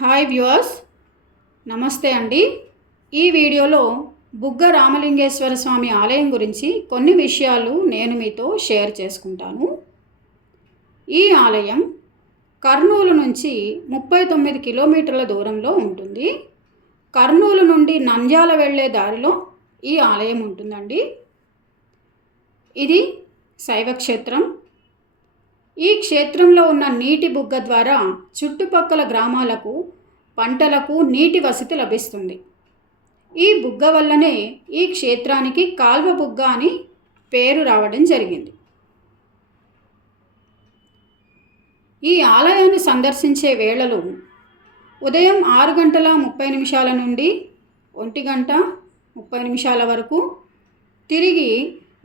Hi viewers, నమస్తే అండి. ఈ వీడియోలో బుగ్గ రామలింగేశ్వర స్వామి ఆలయం గురించి కొన్ని విషయాలు నేను మీతో షేర్ చేసుకుంటాను. ఈ ఆలయం కర్నూలు నుంచి 39 కిలోమీటర్ల దూరంలో ఉంటుంది. కర్నూలు నుండి నంద్యాల వెళ్ళే దారిలో ఈ ఆలయం ఉంటుందండి. ఇది శైవ క్షేత్రం. ఈ క్షేత్రంలో ఉన్న నీటి బుగ్గ ద్వారా చుట్టుపక్కల గ్రామాలకు పంటలకు నీటి వసతి లభిస్తుంది. ఈ బుగ్గ వల్లనే ఈ క్షేత్రానికి కాల్వ బుగ్గ అని పేరు రావడం జరిగింది. ఈ ఆలయాన్ని సందర్శించే వేళలు ఉదయం 6:30 నుండి 1:30 వరకు, తిరిగి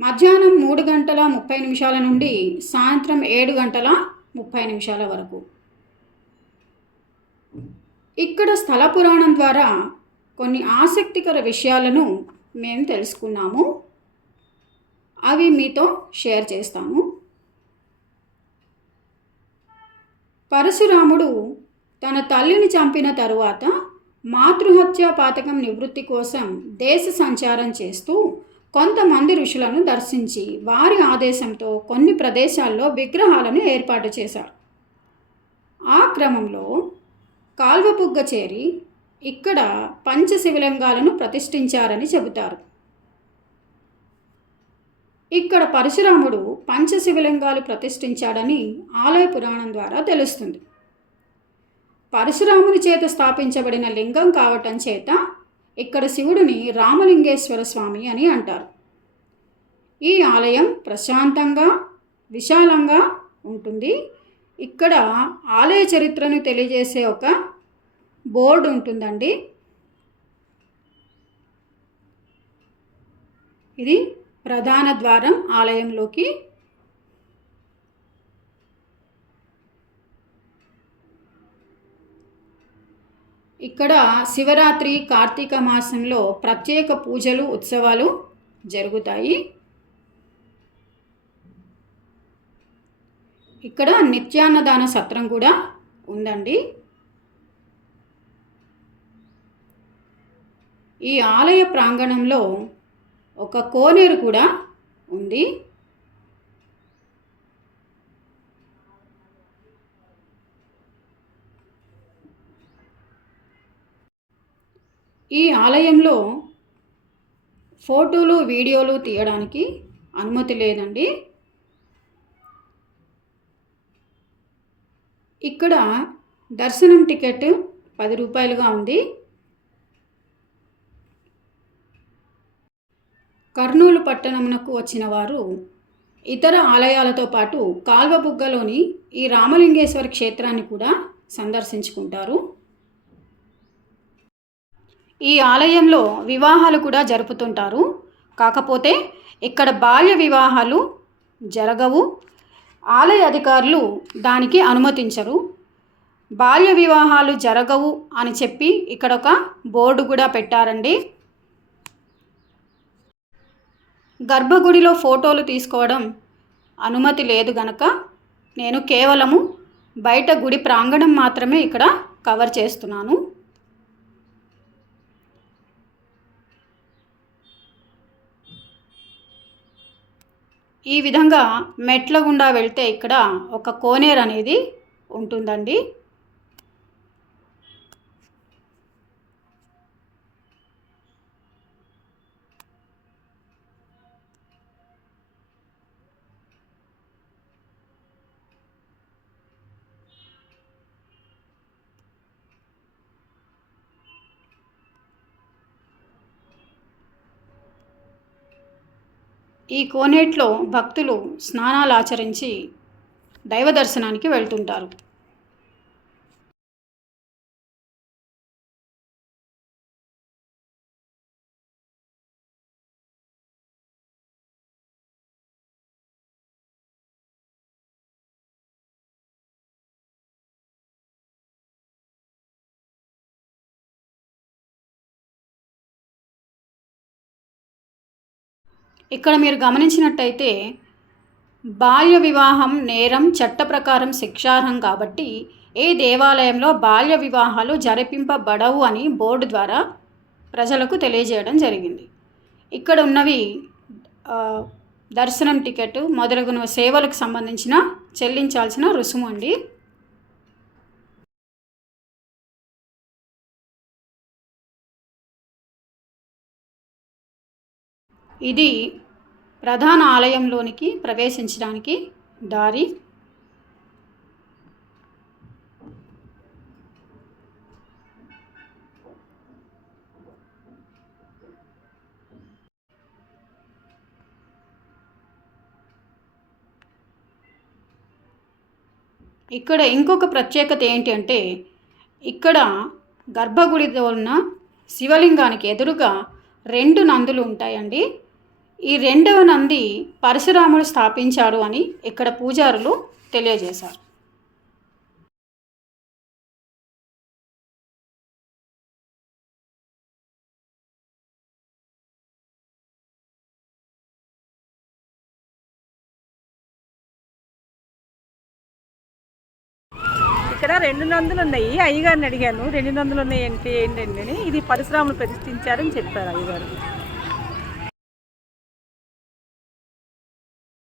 మధ్యాహ్నం 3:30 నుండి సాయంత్రం 7:30 వరకు. ఇక్కడ స్థల పురాణం ద్వారా కొన్ని ఆసక్తికర విషయాలను మేము తెలుసుకున్నాము. అవి మీతో షేర్ చేస్తాము. పరశురాముడు తన తల్లిని చంపిన తరువాత మాతృహత్యా పాతకం నివృత్తి కోసం దేశ సంచారం చేస్తూ కొంతమంది ఋషులను దర్శించి వారి ఆదేశంతో కొన్ని ప్రదేశాల్లో విగ్రహాలను ఏర్పాటు చేశారు. ఆ క్రమంలో కాల్వబుగ్గ చేరి ఇక్కడ పంచశివలింగాలను ప్రతిష్ఠించారని చెబుతారు. ఇక్కడ పరశురాముడు పంచశివలింగాలు ప్రతిష్ఠించాడని ఆలయ పురాణం ద్వారా తెలుస్తుంది. పరశురాముని చేత స్థాపించబడిన లింగం కావటం చేత ఇక్కడ శివుడిని రామలింగేశ్వర స్వామి అని అంటారు. ఈ ఆలయం ప్రశాంతంగా, విశాలంగా ఉంటుంది. ఇక్కడ ఆలయ చరిత్రను తెలియజేసే ఒక బోర్డు ఉంటుందండి. ఇది ప్రధాన ద్వారం ఆలయంలోకి. ఇక్కడ శివరాత్రి, కార్తీక మాసంలో ప్రత్యేక పూజలు, ఉత్సవాలు జరుగుతాయి. ఇక్కడ నిత్యాన్నదాన సత్రం కూడా ఉందండి. ఈ ఆలయ ప్రాంగణంలో ఒక కోనేరు కూడా ఉంది. ఈ ఆలయంలో ఫోటోలు, వీడియోలు తీయడానికి అనుమతి లేదండి. ఇక్కడ దర్శనం టికెట్ 10 రూపాయలుగా ఉంది. కర్నూలు పట్టణమునకు వచ్చిన వారు ఇతర ఆలయాలతో పాటు కాల్వబుగ్గలోని ఈ రామలింగేశ్వర క్షేత్రాన్ని కూడా సందర్శించుకుంటారు. ఈ ఆలయంలో వివాహాలు కూడా జరుపుతుంటారు. కాకపోతే ఇక్కడ బాల్య వివాహాలు జరగవు. ఆలయ అధికారులు దానికి అనుమతించరు. బాల్య వివాహాలు జరగవు అని చెప్పి ఇక్కడ ఒక బోర్డు కూడా పెట్టారండి. గర్భగుడిలో ఫోటోలు తీసుకోవడం అనుమతి లేదు గనక నేను కేవలము బయట గుడి ప్రాంగణం మాత్రమే ఇక్కడ కవర్ చేస్తున్నాను. ఈ విధంగా మెట్ల గుండా వెళ్తే ఇక్కడ ఒక కోనేరు అనేది ఉంటుందండి. ఈ కోనేట్లో భక్తులు స్నానాలు ఆచరించి దైవ దర్శనానికి వెళ్తుంటారు. ఇక్కడ మీరు గమనించినట్టయితే బాల్య వివాహం నేరం, చట్ట ప్రకారం శిక్షార్హం కాబట్టి ఈ దేవాలయంలో బాల్య వివాహాలు జరిపింపబడవు అని బోర్డు ద్వారా ప్రజలకు తెలియజేయడం జరిగింది. ఇక్కడ ఉన్నవి దర్శనం టికెట్ మొదలగున సేవలకు సంబంధించిన చెల్లించాల్సిన రుసుము అండి. ఇది ప్రధాన ఆలయంలోనికి ప్రవేశించడానికి దారి. ఇక్కడ ఇంకొక ప్రత్యేకత ఏంటి అంటే, ఇక్కడ గర్భగుడిలో ఉన్న శివలింగానికి ఎదురుగా 2 నందులు ఉంటాయండి. ఈ 2వ నంది పరశురాముడు స్థాపించాడు అని ఇక్కడ పూజారులు తెలియజేశారు. ఇక్కడ 2 నందులు ఉన్నాయి. అయ్యగారిని అడిగాను 2 నందులు ఉన్నాయి ఏంటండి అని. ఇది పరశురాములు ప్రతిష్ఠించారని చెప్పారు అయ్యగారు.